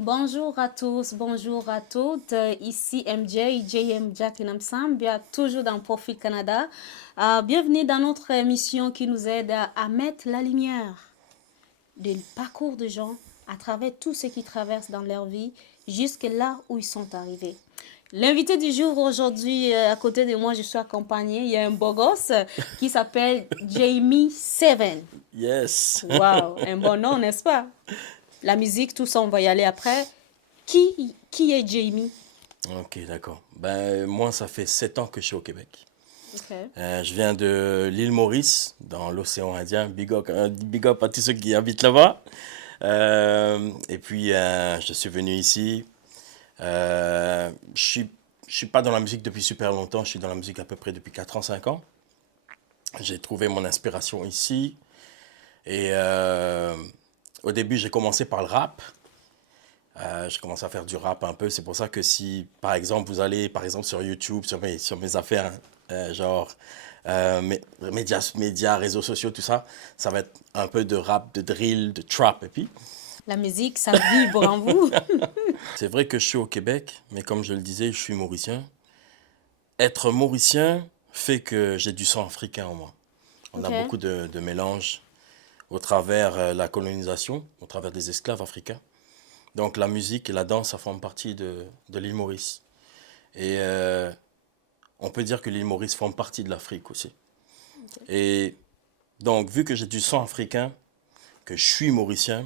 Bonjour à tous, bonjour à toutes. Ici MJ, JM Jack Namsambia, toujours dans Profit Canada. Bienvenue dans notre émission qui nous aide à mettre la lumière du parcours de gens à travers tout ce qu'ils traversent dans leur vie jusque là où ils sont arrivés. L'invité du jour aujourd'hui, à côté de moi, je suis accompagnée. Il y a un beau gosse qui s'appelle Jamie Seven. Yes. Waouh, un bon nom, n'est-ce pas? La musique, tout ça, on va y aller après. Qui est Jamie? Ok, d'accord. Ben, moi, ça fait 7 ans que je suis au Québec. Ok. Je viens de l'île Maurice, dans l'océan Indien. Big up à tous ceux qui habitent là-bas. Et puis, je suis venu ici. Je suis pas dans la musique depuis super longtemps. Je suis dans la musique à peu près depuis 4 ans, 5 ans. J'ai trouvé mon inspiration ici. Et au début, j'ai commencé par le rap. Je commence à faire du rap un peu. C'est pour ça que si, par exemple, vous allez, par exemple, sur YouTube, sur mes affaires, hein, genre médias, réseaux sociaux, tout ça, ça va être un peu de rap, de drill, de trap. Et puis, La musique, ça vibre en vous. c'est vrai que je suis au Québec, mais comme je le disais, je suis mauricien. Être mauricien fait que j'ai du sang africain en moi. On a Ok. beaucoup de mélanges au travers la colonisation, au travers des esclaves africains. Donc la musique et la danse, ça forme partie de l'île Maurice. Et on peut dire que l'île Maurice forme partie de l'Afrique aussi. Et donc, vu que j'ai du sang africain, que je suis mauricien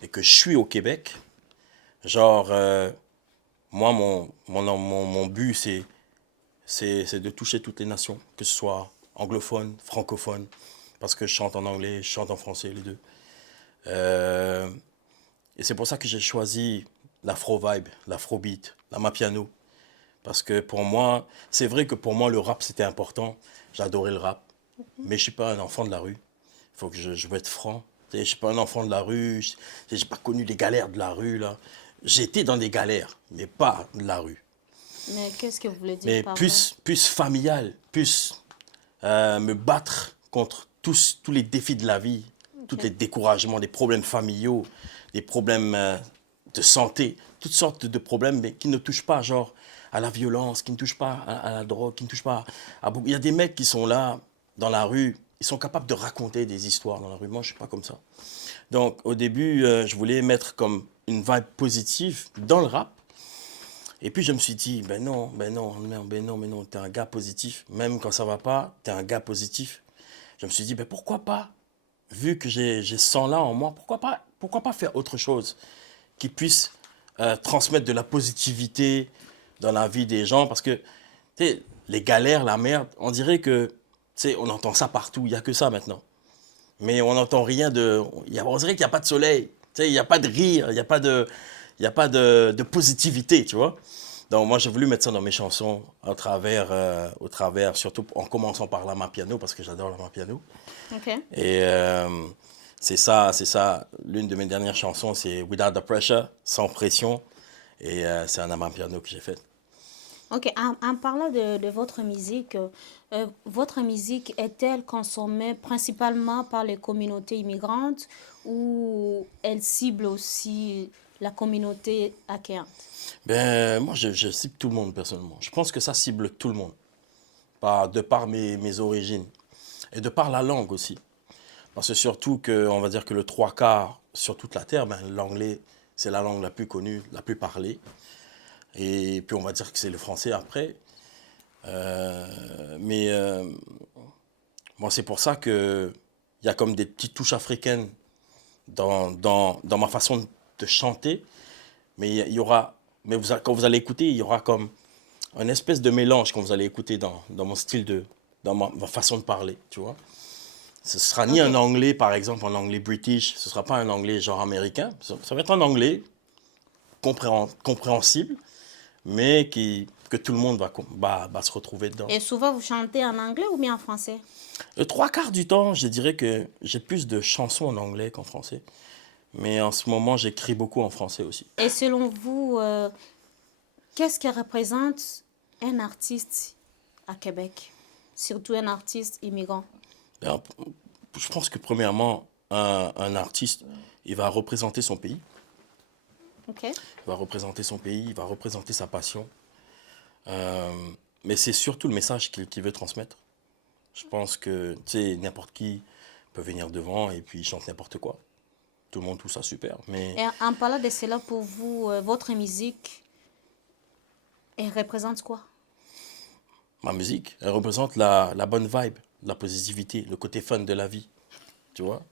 et que je suis au Québec, genre, moi, mon but, c'est de toucher toutes les nations, que ce soit anglophone, francophone, parce que je chante en anglais, je chante en français, les deux. Euh, et c'est pour ça que j'ai choisi l'afro-vibe, l'afro-beat, la mapiano. Parce que pour moi, c'est vrai que pour moi, le rap, c'était important. J'adorais le rap. Mais je suis pas un enfant de la rue. Faut que je veux être franc. Tu sais, je suis pas un enfant de la rue. J'ai pas connu les galères de la rue, là. J'étais dans des galères, mais pas de la rue. Mais qu'est-ce que vous voulez dire Mais par là? plus familial, plus me battre contre tous les défis de la vie, tous Ok. les découragements, des problèmes familiaux, des problèmes de santé, toutes sortes de problèmes mais qui ne touchent pas genre à la violence, qui ne touchent pas à la drogue, qui ne touchent pas à beaucoup. Il y a des mecs qui sont là dans la rue, ils sont capables de raconter des histoires dans la rue. Moi, je suis pas comme ça. Donc, au début, je voulais mettre comme une vibe positive dans le rap. Et puis je me suis dit, ben non, mais non, t'es un gars positif. Même quand ça va pas, t'es un gars positif. Je me suis dit, ben pourquoi pas, vu que j'ai ce sang-là en moi, pourquoi pas faire autre chose qui puisse transmettre de la positivité dans la vie des gens. Parce que, tu sais, les galères, la merde, on dirait que, tu sais, on entend ça partout, il n'y a que ça maintenant. Mais on n'entend rien de... On dirait qu'il n'y a pas de soleil, tu sais, il n'y a pas de rire, il y a pas de positivité, tu vois. Donc moi j'ai voulu mettre ça dans mes chansons au travers, surtout en commençant par la main piano parce que j'adore la main piano. Ok. Et c'est ça, l'une de mes dernières chansons c'est Without the Pressure, sans pression. Et c'est un main piano que j'ai fait. Ok. En parlant de votre musique est-elle consommée principalement par les communautés immigrantes ou elle cible aussi la communauté accueillante? Ben moi je cible tout le monde personnellement. Je pense que ça cible tout le monde, de par mes origines et de par la langue aussi. Parce que surtout que, on va dire que le trois quarts sur toute la Terre, ben, l'anglais, c'est la langue la plus connue, la plus parlée. Et puis on va dire que c'est le français après. Mais moi, c'est pour ça que il y a comme des petites touches africaines dans ma façon de chanter. Mais il y aura, quand vous allez écouter, il y aura comme un espèce de mélange quand vous allez écouter dans mon style dans ma façon de parler, tu vois. Ce sera ni Ok. un anglais, par exemple, un anglais british, ce sera pas un anglais genre américain. Ça va être un anglais compréhensible, mais que tout le monde va se retrouver dedans. Et souvent, vous chantez en anglais ou bien en français? Le trois quarts du temps, je dirais que j'ai plus de chansons en anglais qu'en français. Mais en ce moment, j'écris beaucoup en français aussi. Et selon vous, qu'est-ce que représente un artiste à Québec? Surtout un artiste immigrant. Ben, je pense que premièrement, un artiste, il va représenter son pays. Ok. Il va représenter son pays, il va représenter sa passion. Mais c'est surtout le message qu'il veut transmettre. Je pense que, tu sais, n'importe qui peut venir devant et puis il chante n'importe quoi. Tout le monde trouve ça super. Mais Et en parlant de cela, pour vous, votre musique, elle représente quoi? ma musique, elle représente la bonne vibe, la positivité, le côté fun de la vie. Tu vois?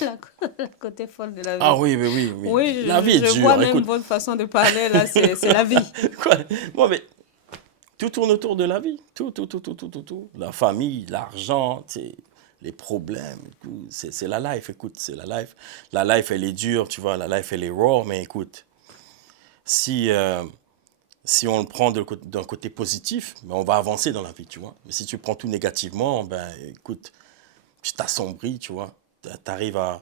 La, la côté folle de la Ah vie. oui, oui, oui, oui. Oui, La vie est je vois dure. même Écoute, votre façon de parler, là, c'est la vie. quoi? Moi, mais tout tourne autour de la vie. Tout, tout, tout, tout, tout, tout, tout. La famille, l'argent, tu sais, les problèmes. Tout. C'est la life, écoute, c'est la life. La life, elle est dure, tu vois. La life, elle est raw, mais écoute, si, si on le prend d'un côté positif, ben, on va avancer dans la vie, tu vois. Mais si tu prends tout négativement, ben écoute, tu t'assombris, tu vois. Tu arrives à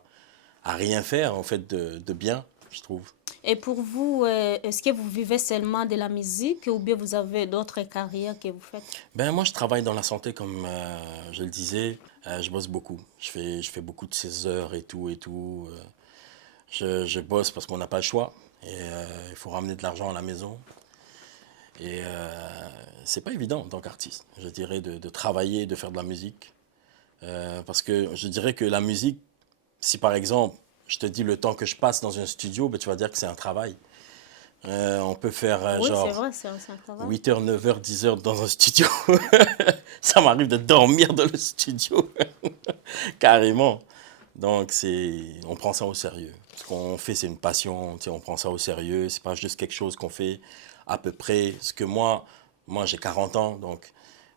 rien faire, en fait, de bien, je trouve. Et pour vous, est-ce que vous vivez seulement de la musique ou bien vous avez d'autres carrières que vous faites? Ben, moi, je travaille dans la santé, comme je le disais. Je bosse beaucoup. Je fais beaucoup de 16 heures et tout, et tout. Je bosse parce qu'on n'a pas le choix. Et il faut ramener de l'argent à la maison. Et c'est pas évident en tant qu'artiste, je dirais, de travailler, de faire de la musique. Parce que je dirais que la musique, si par exemple, je te dis le temps que je passe dans un studio, ben, tu vas dire que c'est un travail. On peut faire Oui, c'est genre vrai, c'est un travail. 8 heures, 9 heures, 10 heures dans un studio. Ça m'arrive de dormir dans le studio, carrément. Donc, on prend ça au sérieux. Ce qu'on fait, c'est une passion, tu sais, on prend ça au sérieux. C'est pas juste quelque chose qu'on fait à peu près. Ce que moi j'ai 40 ans, donc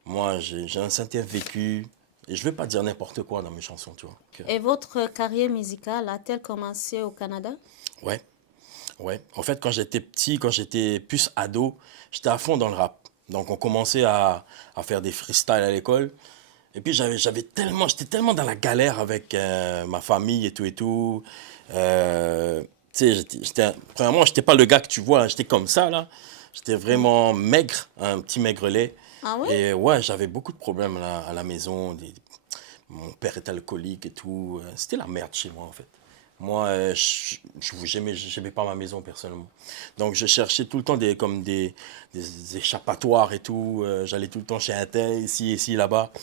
moi, j'ai un certain vécu. Et je veux pas dire n'importe quoi dans mes chansons, tu vois. Et votre carrière musicale a-t-elle commencé au Canada? Ouais, ouais. En fait, quand j'étais petit, quand j'étais plus ado, j'étais à fond dans le rap. Donc, on commençait à faire des freestyles à l'école. Et puis j'étais tellement dans la galère avec ma famille et tout et tout. Tu sais, premièrement, j'étais pas le gars que tu vois, hein, j'étais comme ça là. J'étais vraiment maigre, un petit maigrelet. Ah oui? Et ouais, j'avais beaucoup de problèmes là, à la maison. Mon père était alcoolique et tout. C'était la merde chez moi en fait. Moi, j'aimais pas ma maison personnellement. Donc je cherchais tout le temps comme des échappatoires et tout. J'allais tout le temps chez un tel, ici, là-bas.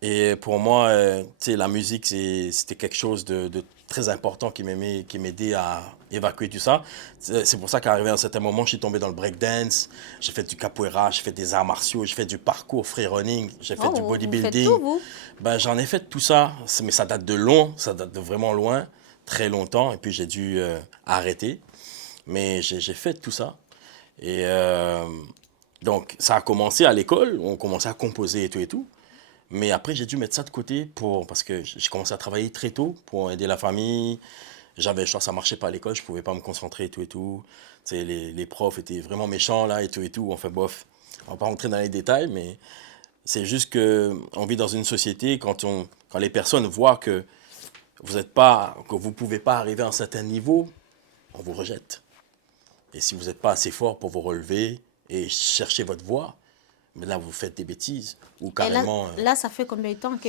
Et pour moi, tu sais, la musique, c'était quelque chose de très important qui m'aidait à évacuer tout ça. C'est pour ça qu'arrivé à un certain moment, je suis tombé dans le breakdance, j'ai fait du capoeira, j'ai fait des arts martiaux, j'ai fait du parcours free-running, j'ai fait du Oh, vous faites tout, bodybuilding. vous? Ben, j'en ai fait tout ça, mais ça date de long, ça date de vraiment loin, très longtemps, et puis j'ai dû arrêter. Mais j'ai fait tout ça. Et donc, ça a commencé à l'école, on commençait à composer et tout et tout. Mais après, j'ai dû mettre ça de côté parce que j'ai commencé à travailler très tôt pour aider la famille. J'avais le choix, ça marchait pas à l'école, je pouvais pas me concentrer et tout et tout. Tu sais, les profs étaient vraiment méchants là et tout et tout. Enfin, bof, on va pas rentrer dans les détails, mais c'est juste que on vit dans une société quand les personnes voient que que vous pouvez pas arriver à un certain niveau, on vous rejette. Et si vous n'êtes pas assez fort pour vous relever et chercher votre voie, mais là, vous faites des bêtises. Ou Et là, carrément. là, ça fait combien de temps que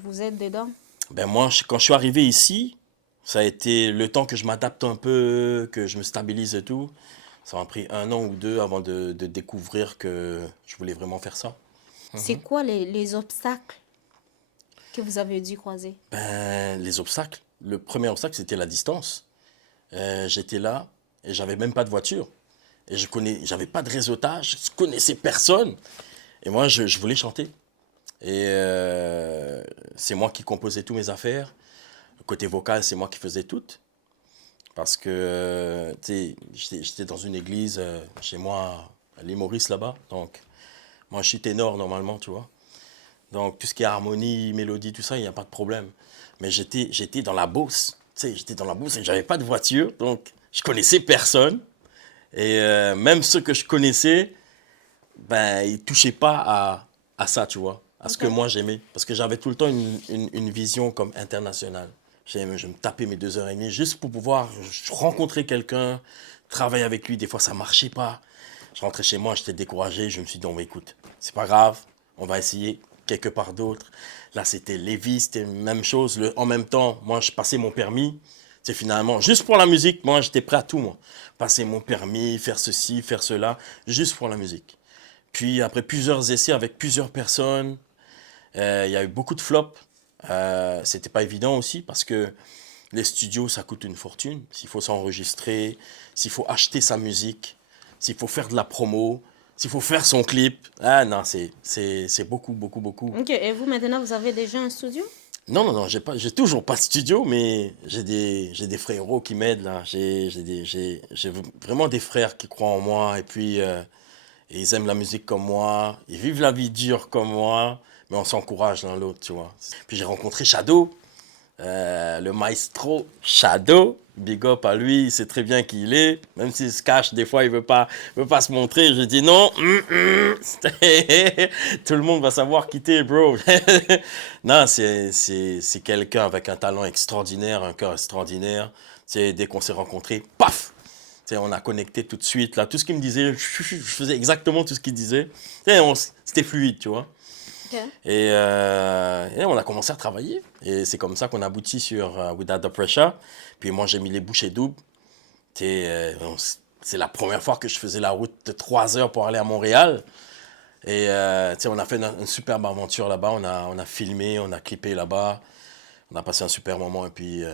vous êtes dedans? Ben moi, quand je suis arrivé ici, ça a été le temps que je m'adapte un peu, que je me stabilise et tout. Ça m'a pris 1 an ou 2 avant de découvrir que je voulais vraiment faire ça. C'est quoi les obstacles que vous avez dû croiser? Ben, les obstacles. Le premier obstacle, c'était la distance. J'étais là et j'avais même pas de voiture. Et j'avais pas de réseautage, je connaissais personne. Et moi, je voulais chanter. Et c'est moi qui composais toutes mes affaires. Le côté vocal, c'est moi qui faisais tout. Parce que, tu sais, j'étais dans une église chez moi, à l'île Maurice là-bas. Donc, moi, je suis ténor normalement, tu vois. Donc, tout ce qui est harmonie, mélodie, tout ça, il n'y a pas de problème. Mais j'étais dans la bourse. Tu sais, j'étais dans la bourse et j'avais pas de voiture. Donc, je connaissais personne. Et même ceux que je connaissais, ben, ils touchaient pas à ça, tu vois, à ce que Ok. moi j'aimais. Parce que j'avais tout le temps une vision comme internationale. Je me tapais mes 2 heures et demie juste pour pouvoir rencontrer quelqu'un, travailler avec lui. Des fois, ça marchait pas. Je rentrais chez moi, j'étais découragé. Je me suis dit, non, mais écoute, c'est pas grave, on va essayer quelque part d'autre. Là, c'était Lévis, c'était la même chose. En même temps, moi, je passais mon permis. Tu C'est finalement, juste pour la musique, moi, j'étais prêt à tout, moi. Passer mon permis, faire ceci, faire cela, juste pour la musique. Puis, après plusieurs essais avec plusieurs personnes, il y a eu beaucoup de flops. C'était pas évident aussi parce que les studios, ça coûte une fortune. S'il faut s'enregistrer, s'il faut acheter sa musique, s'il faut faire de la promo, s'il faut faire son clip. Ah non, c'est beaucoup, beaucoup, beaucoup. Ok, et vous, maintenant, vous avez déjà un studio? Non, j'ai toujours pas de studio, mais j'ai des frérots qui m'aident là. J'ai vraiment des frères qui croient en moi et puis ils aiment la musique comme moi, ils vivent la vie dure comme moi, mais on s'encourage l'un l'autre, tu vois. Puis j'ai rencontré Shadow, le maestro Shadow. Big up à lui, il sait très bien qui il est. Même s'il se cache, des fois, il veut pas se montrer. Je dis non. Tout le monde va savoir qui t'es, bro. Non, c'est quelqu'un avec un talent extraordinaire, un cœur extraordinaire. C'est dès qu'on s'est rencontrés, paf! On a connecté tout de suite. Là, tout ce qu'il me disait, je faisais exactement tout ce qu'il disait. C'était fluide, tu vois. Ok. Et on a commencé à travailler. Et c'est comme ça qu'on aboutit sur Without the Pressure. Puis moi, j'ai mis les bouchées doubles. C'est la première fois que je faisais la route de 3 heures pour aller à Montréal. Et on a fait une superbe aventure là-bas. On a filmé, on a clippé là-bas. On a passé un super moment. Et puis,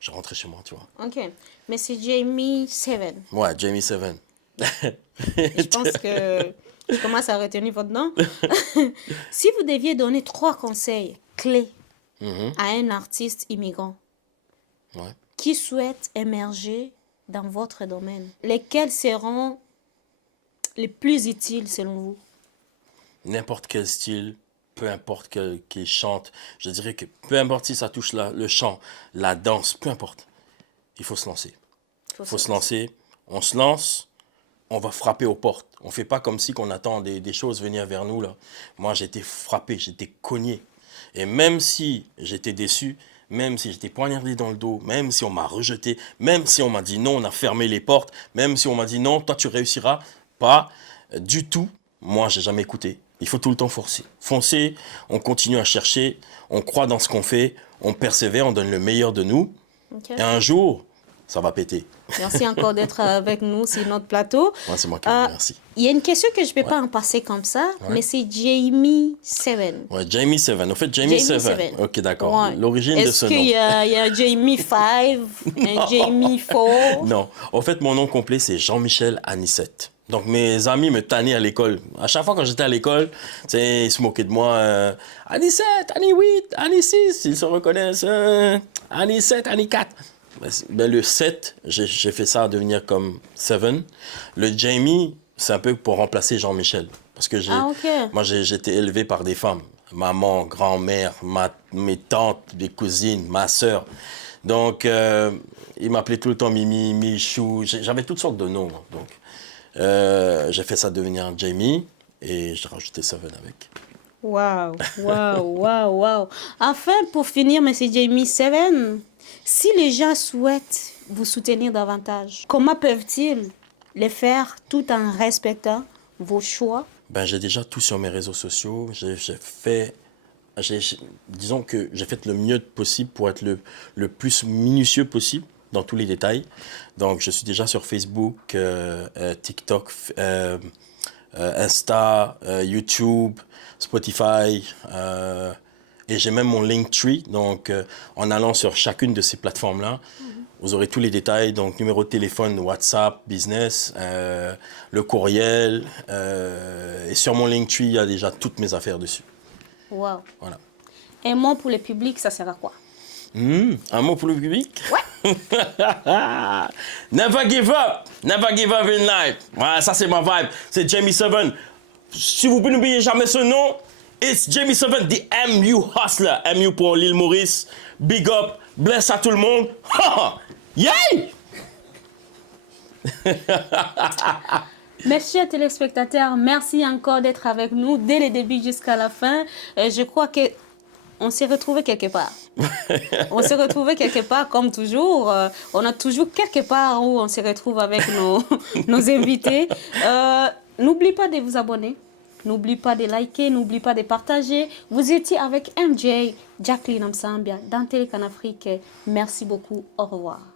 je rentrais chez moi, tu vois. Ok. Mais c'est Jamie Seven. Ouais, Jamie Seven. Je pense que je commence à retenir votre nom. Si vous deviez donner 3 conseils clés à un artiste immigrant Ouais. qui souhaite émerger dans votre domaine, lesquels seront les plus utiles selon vous? N'importe quel style, peu importe qu'il chante, je dirais que peu importe si ça touche le chant, la danse, peu importe, il faut se lancer. Il faut se lancer, on se lance, on va frapper aux portes. On ne fait pas comme si qu'on attend des choses venir vers nous, là. Moi, j'étais frappé, j'étais cogné. Et même si j'étais déçu, même si j'étais poignardé dans le dos, même si on m'a rejeté, même si on m'a dit non, on a fermé les portes, même si on m'a dit non, toi tu réussiras, pas du tout, moi j'ai jamais écouté. Il faut tout le temps forcer. Foncer, on continue à chercher, on croit dans ce qu'on fait, on persévère, on donne le meilleur de nous. Ok. Et un jour, ça va péter. Merci encore d'être avec nous sur notre plateau. Moi, c'est moi qui vous remercie. Il y a une question que je ne vais pas en passer comme ça, mais c'est Jamie Seven. Ouais, Jamie Seven. Au fait, Jamie Seven. Ok, d'accord. Ouais. L'origine de ce Est-ce nom. qu'il y a un Jamie 5, un Jamie 4? Non. En fait, mon nom complet, c'est Jean-Michel Anissette. Donc, mes amis me tannaient à l'école. À chaque fois quand j'étais à l'école, ils se moquaient de moi. Annie 7, Annie 8, Annie 6, ils se reconnaissent. Annie 7, Annie 4. Ben, le 7, j'ai fait ça à devenir comme 7. Le Jamie, c'est un peu pour remplacer Jean-Michel. Parce que moi, j'ai été élevé par des femmes. Maman, grand-mère, mes tantes, mes cousines, ma sœur. Donc, ils m'appelaient tout le temps Mimi, Michou. J'avais toutes sortes de noms. Donc, j'ai fait ça devenir Jamie et j'ai rajouté 7 avec. Waouh, waouh, waouh, waouh. Enfin, pour finir, M. Jamie 7, si les gens souhaitent vous soutenir davantage, comment peuvent-ils le faire tout en respectant vos choix? Ben, j'ai déjà tout sur mes réseaux sociaux. Disons que j'ai fait le mieux possible pour être le plus minutieux possible dans tous les détails. Donc, je suis déjà sur Facebook, TikTok, Insta, YouTube, Spotify, et j'ai même mon Linktree. Donc, en allant sur chacune de ces plateformes-là, vous aurez tous les détails, donc numéro de téléphone, WhatsApp, business, le courriel. Et sur mon Linktree, il y a déjà toutes mes affaires dessus. Wow. Voilà. Un mot pour le public, ça sert à quoi? Un mot pour le public? Ouais. Never give up! Never give up in life. Voilà, ça c'est ma vibe. C'est Jamie 7. Si vous n'oubliez jamais ce nom, it's Jamie 7, the MU Hustler. MU pour l'île Maurice. Big up. Bless à tout le monde. Yay! Mes chers téléspectateurs, merci encore d'être avec nous dès le début jusqu'à la fin. Je crois que on s'est retrouvés quelque part. On s'est retrouvés quelque part comme toujours. On a toujours quelque part où on se retrouve avec nos invités. N'oubliez pas de vous abonner. N'oublie pas de liker, n'oublie pas de partager. Vous étiez avec MJ, Jacqueline Amsambia, dans Télécan Afrique. Merci beaucoup. Au revoir.